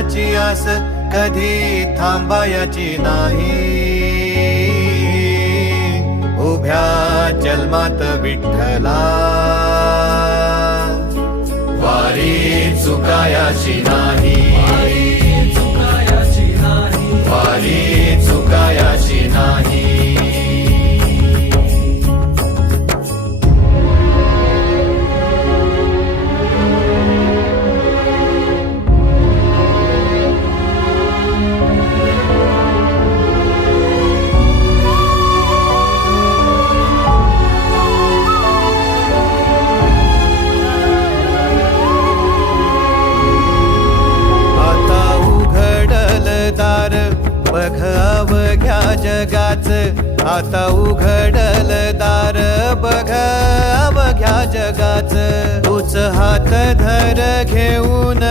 देवाची आस कधी थांबायची नाही. उभ्या जन्मात विठ्ठला वारी चुकायाची नाही. वारी चुकायाची नाही. बघ अवघ्या जगाच, आता उघडल दार बघ अवघ्या जगाच. तूच हात धर घेऊन